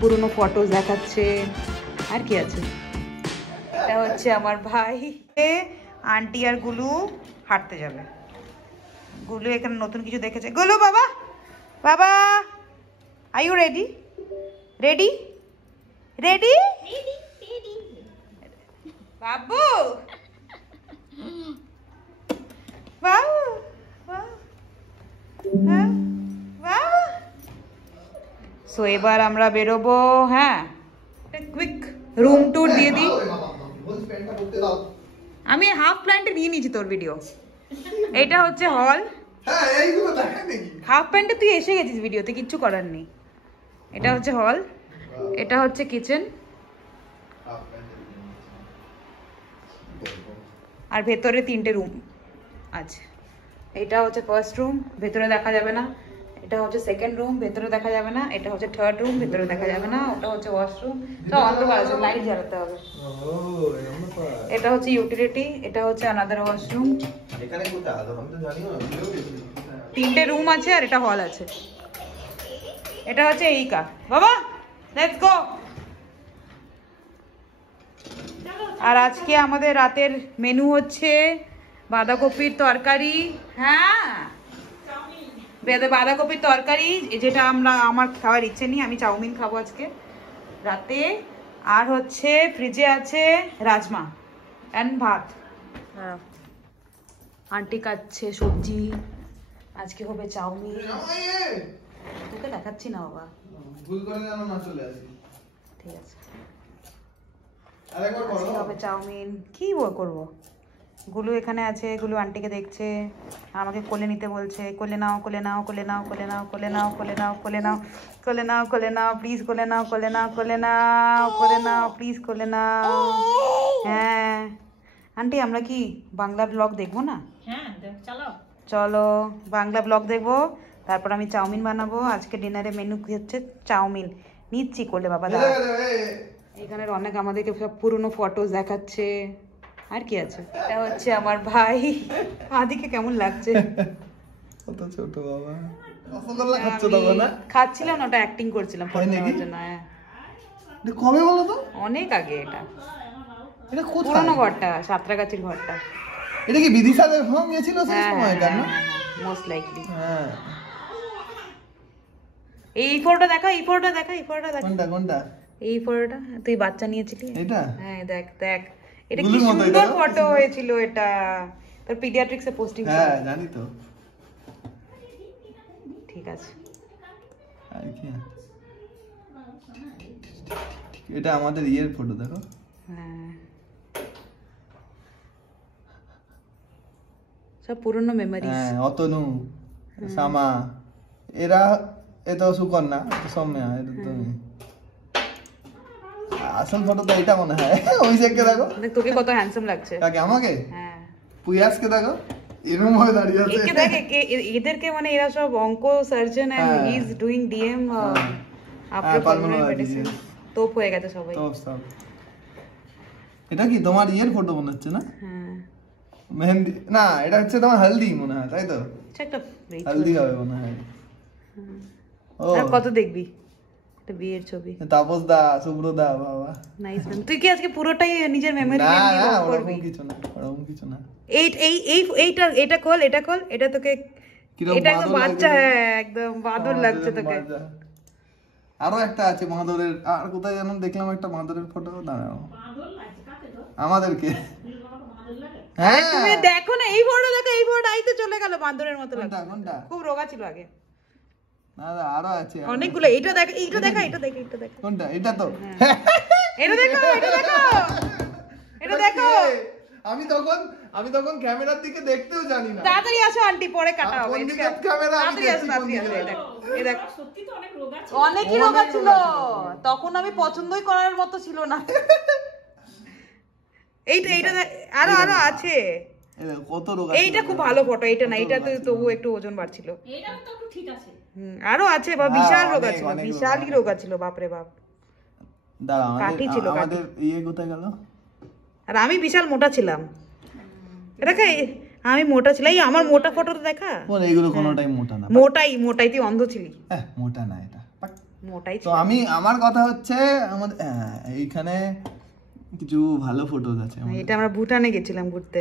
পুরনো ফটো দেখাচ্ছে আর কি আছে। এটা হচ্ছে আমার ভাই, আন্টি আর গুলু হাঁটতে যাবে। গুলু এখানে নতুন কিছু দেখেছে। গুলু বাবা, বাবা are you ready? Ready ready বাবু, বাবু সো এবার আমরা বেরোবো। হ্যাঁ, কুইক রুম ট্যুর দিয়ে দিই। আমি হাফ প্যান্টে নিয়ে নিয়েছি তোর ভিডিও। এটা হচ্ছে হল। হাফ প্যান্টে তুই এসে গেছিস ভিডিওতে, কিচ্ছু করার নেই। এটা হচ্ছে হল, এটা হচ্ছে কিচেন, আর ভেতরে 3টে রুম আছে। এটা হচ্ছে ফার্স্ট রুম, ভেতরে দেখা যাবে না। এটা হচ্ছে সেকেন্ড রুম, ভেতরে দেখা যাবে না। এটা হচ্ছে থার্ড রুম, ভেতরে দেখা যাবে না। ওটা হচ্ছে ওয়াশরুম, সব অন্ধকার আছে, লাইট জ্বালাতে হবে। এটা হচ্ছে ইউটিলিটি, এটা হচ্ছে আনাদার ওয়াশরুম। এখানে কোথায় আলো? আমি তো জানি না। 3টে রুম আছে আর এটা হল আছে। এটা হচ্ছে এই কা বাবা, লেটস গো। আর আজকে আমাদের রাতের মেনু হচ্ছে বাঁধাকপির তরকারি। হ্যাঁ, বাঁধাকপির তরকারি, যেটা আমার খাওয়ার ইচ্ছে নেই, আমি চাউমিন খাবো আজকে রাতে। আর হচ্ছে ফ্রিজে আছে রাজমা অ্যান্ড ভাত। আন্টি কাটছে সবজি, আজকে হবে চাউমিন। তোকে দেখাচ্ছি না বাবা, ভুল করে যেন না চলে আসি। ঠিক আছে, আজকে হবে চাউমিন। কি করবো? গুলু এখানে আছে, গুলু আন্টিকে দেখছে, আমাকে কোলে নিতে বলছে। কোলে নাও, কোলে নাও, কোলে নাও, কোলে নাও, কোলে নাও, কোলে নাও, কোলে নাও, কোলে নাও, কোলে নাও, প্লিজ কোলে নাও, কোলে নাও, কোলে নাও, কোলে নাও, প্লিজ কোলে নাও। হ্যাঁ আন্টি, আমরা কি বাংলা ব্লগ দেখবো না? হ্যাঁ চলো চলো বাংলা ব্লগ দেখবো, তারপর আমি চাউমিন বানাবো। আজকে ডিনারে মেনু হচ্ছে চাউমিন। নিচ্ছি কোলে বাবা। এখানে অনেক আমাদেরকে সব পুরনো ফটোস দেখাচ্ছে আর কি আছে। এটা হচ্ছে আমার ভাই, আদিকে কেমন লাগছে? কত ছোট বাবা, খাচ্ছিলাম না, ওটা অ্যাক্টিং করছিলাম ফটো নেওয়ার জন্য। কবে বলো তো? অনেক আগে। এটা কোথায়? পুরনো ঘরটা, সাঁতরাগাছির ঘরটা। এটা কি বিদিশাদের হোম গিয়েছিল সেই সময়টা না? Most likely. হ্যাঁ, এই ফটোটা দেখা, এই ফটোটা দেখা, এই ফটোটা দেখা। কোনটা কোনটা? এই ফটোটা তুই বাচ্চা নিয়েছিলি এটা? হ্যাঁ, দেখ দেখ, এটা কি সুন্দর ফটো হয়েছিল। এটা তোর পিডিয়াট্রিক্সে পোস্টিং। হ্যাঁ জানি তো। ঠিক আছে, আর কি, এটা আমাদের ইয়ের ফটো দেখো। হ্যাঁ সব পুরনো মেমোরিজ। হ্যাঁ, অতনু, সামা, এরা এটা সুকন্যা, সৌম্যা, এটা তুমি। আসল ফটো তো এটা মনে হয়। অভিষেককে দেখো, তোকে কত হ্যান্ডসাম লাগছে। কাকে? আমাকে? হ্যাঁ। পুয়াসকে দেখো, এরকম ভাবে দাঁড়িয়ে আছে। একে দেখ, এদেরকে মানে এরা সব onco surgeon and he is doing DM after pulmonary medicine. তোপ হয়ে গেছে সবাই। তোপ সব। এটা কি তোমার ইয়ের ফটো মনে হচ্ছে না? হ্যাঁ, মেহেন্দি না, এটা হচ্ছে তোমার হলদি মনে হয়, তাই তো? একটা হলদি হবে মনে হয়। ও, আর কত দেখবি এটা বিয়ের ছবি। তাপস দা, শুভ্র দা, বাবা নাইস। তুই কি আজকে পুরোটাই নিজের মেমরি না নিয়ে না, লক করবি? ওরকম কিছু না, ওরকম কিছু না। এটা খোল, এটা খোল, এটা তোকে, এটা একদম বাচ্চা। হ্যাঁ একদম বাদর লাগছে তোকে। আরো একটা আছে মাদরের, আর কোথায় যেন দেখলাম একটা মাদরের ফটো। দাঁড়াও, আমাদেরকে। হ্যাঁ তুমি দেখো না, এই ফটো দেখো, এই ফটো আইতে চলে গেল বান্দরের মতো লাগছে। কোনটা? খুব রোগা ছিল আগে। না না, আরো আছে অনেকগুলো। এটা দেখ, এটা দেখা, এটা দেখ, এটা দেখ। কোনটা? এটা তো। এটা দেখো, এটা দেখো, এটা দেখো। আমি তখন ক্যামেরার দিকে দেখতেও জানি না। তাড়াতাড়ি আসো আন্টি, পরে কাটা হবে। কোন দিকে ক্যামেরা? আমি তাড়াতাড়ি আসো, তাড়াতাড়ি আসো। এই দেখ, এই দেখ, সত্যি তো অনেক রোগা ছিল। অনেকই রোগা ছিল তখন, আমি পছন্দই করার মতো ছিল না। এইটা আরো আরো আছে। কত রোগা। এইটা খুব ভালো ফটো। এইটা না, এইটাতে তবু একটু ওজন বাড়ছিল। এইটা তো একটু ঠিক আছে। আরো আছে, বা বিশাল রোগা ছিল, বিশালই রোগা ছিল, বাপরে বাপ। দাঁড়া, কাটি ছিল, আমাদের ইয়ে কোথায় গেল? আর আমি বিশাল মোটা ছিলাম। দেখা, আমি মোটা ছিলাম। এই আমার মোটা ফটো দেখা। বল, এইগুলো কোনোটাই মোটা না। মোটাই তুই অন্ধ ছিলি। মোটা না এটা। মোটাই তো আমি আমার কথা হচ্ছে আমাদের এইখানে কিছু ভালো ফটোজ আছে আমাদের। এটা আমরা ভুটানে গেছিলাম ঘুরতে।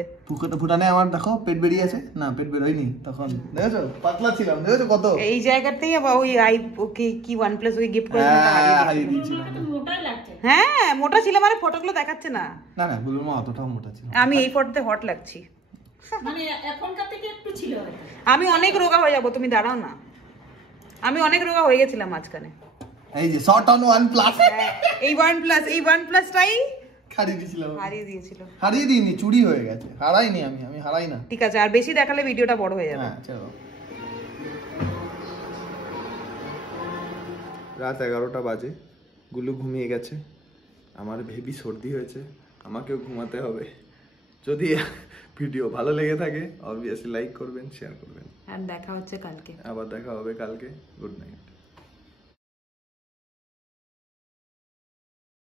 ভুটানে আমার দেখো পেট বেরিয়ে আছে না, পেট বেরোয়নি তখন, দেখেছো পাতলা ছিলাম, দেখেছো কত। এই জায়গাতেই আবার ওই ওকে কি OnePlus ওকে গিফট করে হারিয়ে দিয়েছিলাম। তো মোটাই লাগছে। হ্যাঁ মোটা ছিল মানে ফটোগুলো দেখাচ্ছে না। না না বুলবুল মা অতটাও মোটা ছিল। আমি এই ফটোতে হট লাগছি। মানে এখনকার থেকে একটু ছিল হয়তো। আমি অনেক রোগা হয়ে যাবো, তুমি দাঁড়াও না। আমি অনেক রোগা হয়ে গেছিলাম মাঝখানে। এই যে শর্ট অন OnePlus এই OnePlus-টাই হারিয়ে দিয়েছিলাম। হারিয়ে দিয়েছিল। হারিয়ে দিইনি, চুরি হয়ে গেছে। হারাইনি আমি হারাই না। ঠিক আছে, আর বেশি দেখালে ভিডিওটা বড় হয়ে যাবে। হ্যাঁ চলো। রাত 11টা বাজে, গুলু ঘুমিয়ে গেছে, আমার বেবি সর্দি হয়েছে, আমাকেও ঘুমাতে হবে। যদি ভিডিও ভালো লেগে থাকে অবভিয়াসলি লাইক করবেন, শেয়ার করবেন। আর দেখা হচ্ছে কালকে। আবার দেখা হবে কালকে। Good night.